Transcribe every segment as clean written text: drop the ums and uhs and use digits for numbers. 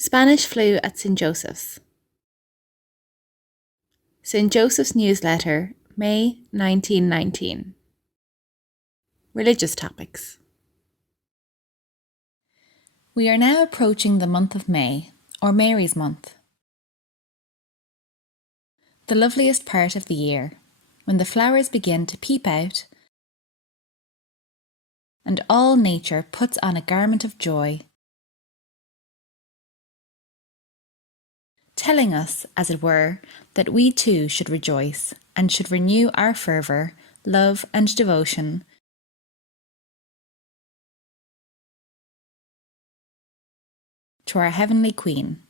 Spanish flu at St. Joseph's. St. Joseph's Newsletter, May 1919. Religious topics. We are now approaching the month of May, or Mary's month. The loveliest part of the year, when the flowers begin to peep out and all nature puts on a garment of joy, telling us, as it were, that we too should rejoice and should renew our fervour, love and devotion to our Heavenly Queen,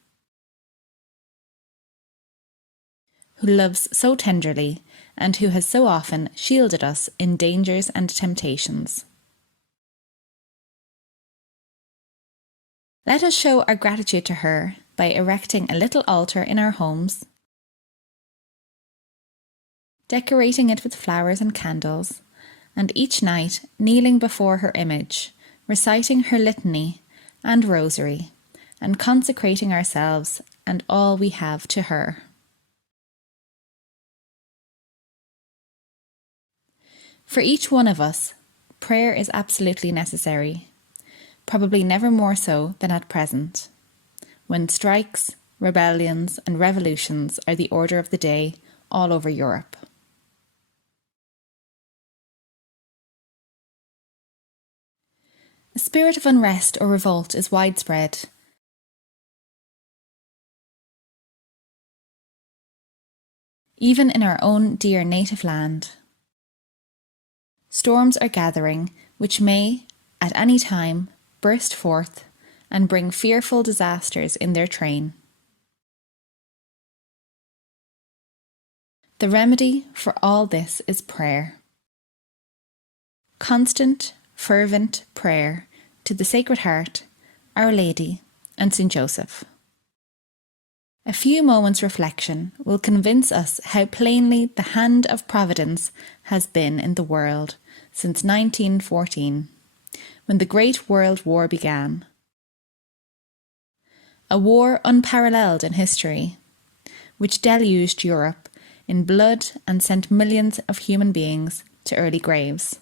who loves so tenderly and who has so often shielded us in dangers and temptations. Let us show our gratitude to her by erecting a little altar in our homes, decorating it with flowers and candles, and each night kneeling before her image, reciting her litany and rosary, and consecrating ourselves and all we have to her. For each one of us, prayer is absolutely necessary, probably never more so than at present, when strikes, rebellions and revolutions are the order of the day all over Europe. A spirit of unrest or revolt is widespread. Even in our own dear native land. Storms are gathering which may, at any time, burst forth and bring fearful disasters in their train. The remedy for all this is prayer. Constant, fervent prayer to the Sacred Heart, Our Lady, and St. Joseph. A few moments' reflection will convince us how plainly the hand of Providence has been in the world since 1914, when the Great World War began. A war unparalleled in history, which deluged Europe in blood and sent millions of human beings to early graves.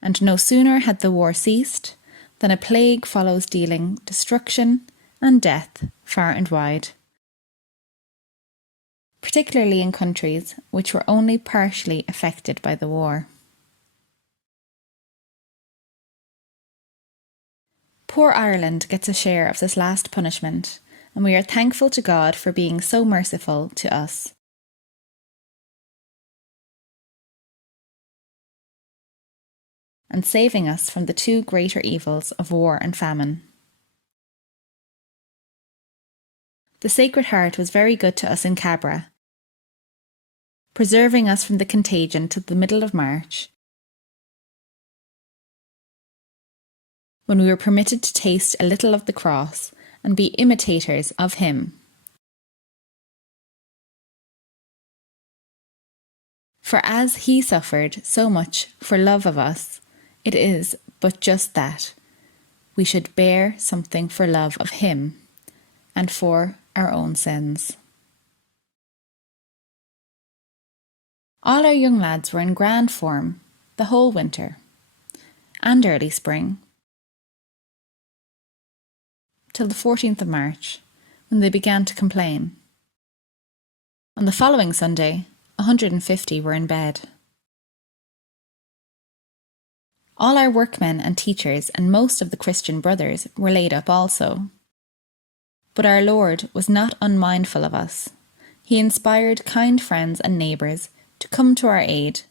And no sooner had the war ceased than a plague follows, dealing destruction and death far and wide, particularly in countries which were only partially affected by the war. Poor Ireland gets a share of this last punishment, and we are thankful to God for being so merciful to us. And saving us from the two greater evils of war and famine. The Sacred Heart was very good to us in Cabra, preserving us from the contagion till the middle of March, when we were permitted to taste a little of the cross and be imitators of him. For as he suffered so much for love of us, it is but just that we should bear something for love of him and for our own sins. All our young lads were in grand form the whole winter and early spring, till the 14th of March, when they began to complain. On the following Sunday, 150 were in bed. All our workmen and teachers and most of the Christian brothers were laid up also. But our Lord was not unmindful of us. He inspired kind friends and neighbours to come to our aid,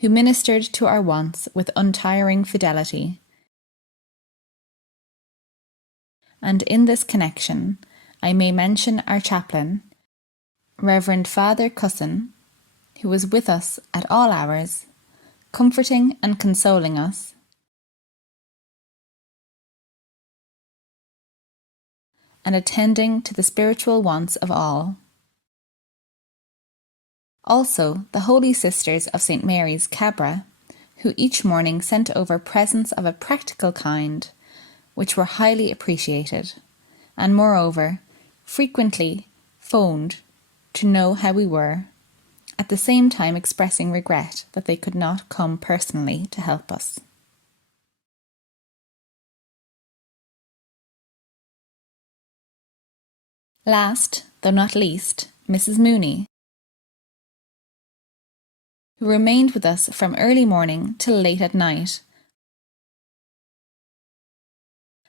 who ministered to our wants with untiring fidelity. And in this connection, I may mention our chaplain, Reverend Father Cusson, who was with us at all hours, comforting and consoling us, and attending to the spiritual wants of all. Also, the Holy Sisters of St. Mary's, Cabra, who each morning sent over presents of a practical kind, which were highly appreciated, and moreover, frequently phoned to know how we were, at the same time expressing regret that they could not come personally to help us. Last, though not least, Mrs. Mooney, who remained with us from early morning till late at night,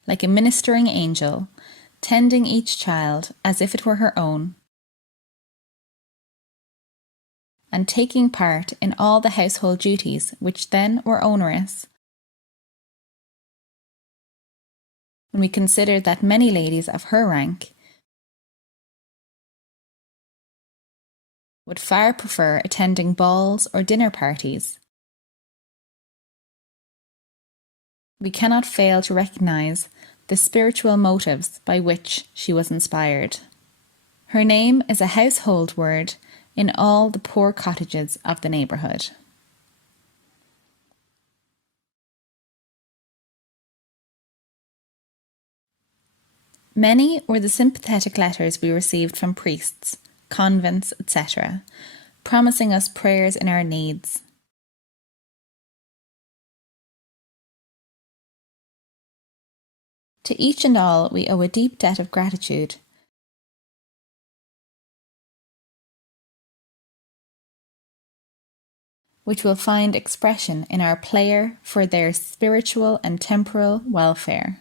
like a ministering angel, tending each child as if it were her own, and taking part in all the household duties which then were onerous, when we considered that many ladies of her rank would far prefer attending balls or dinner parties. We cannot fail to recognise the spiritual motives by which she was inspired. Her name is a household word in all the poor cottages of the neighbourhood. Many were the sympathetic letters we received from priests, convents, etc., promising us prayers in our needs. To each and all we owe a deep debt of gratitude, which will find expression in our prayer for their spiritual and temporal welfare.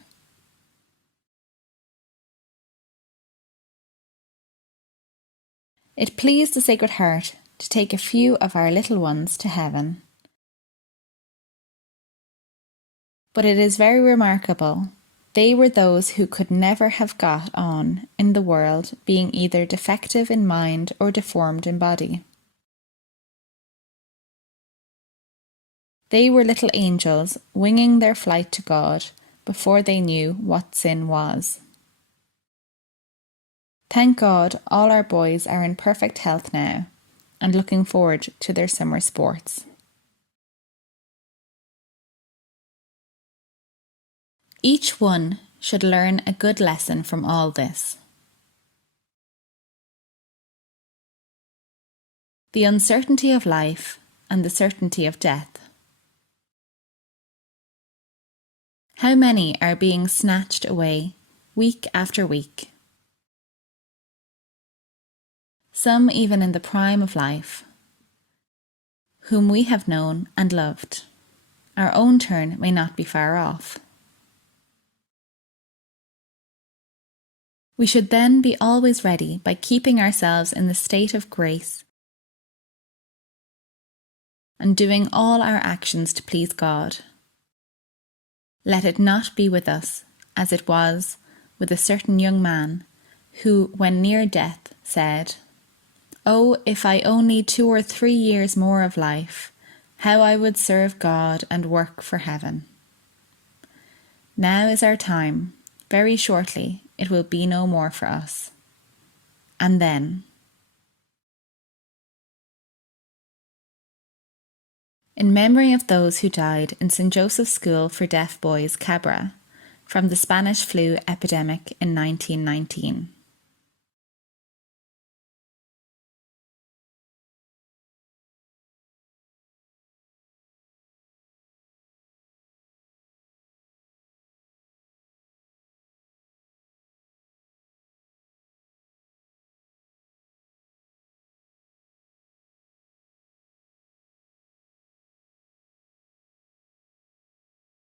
It pleased the Sacred Heart to take a few of our little ones to heaven. But it is very remarkable, they were those who could never have got on in the world, being either defective in mind or deformed in body. They were little angels winging their flight to God before they knew what sin was. Thank God all our boys are in perfect health now and looking forward to their summer sports. Each one should learn a good lesson from all this. The uncertainty of life and the certainty of death. How many are being snatched away week after week? Some even in the prime of life, whom we have known and loved. Our own turn may not be far off. We should then be always ready by keeping ourselves in the state of grace and doing all our actions to please God. Let it not be with us as it was with a certain young man who, when near death, said, "Oh, if I only 2 or 3 years more of life, how I would serve God and work for heaven." Now is our time. Very shortly it will be no more for us. And then, in memory of those who died in St. Joseph's School for Deaf Boys, Cabra, from the Spanish flu epidemic in 1919.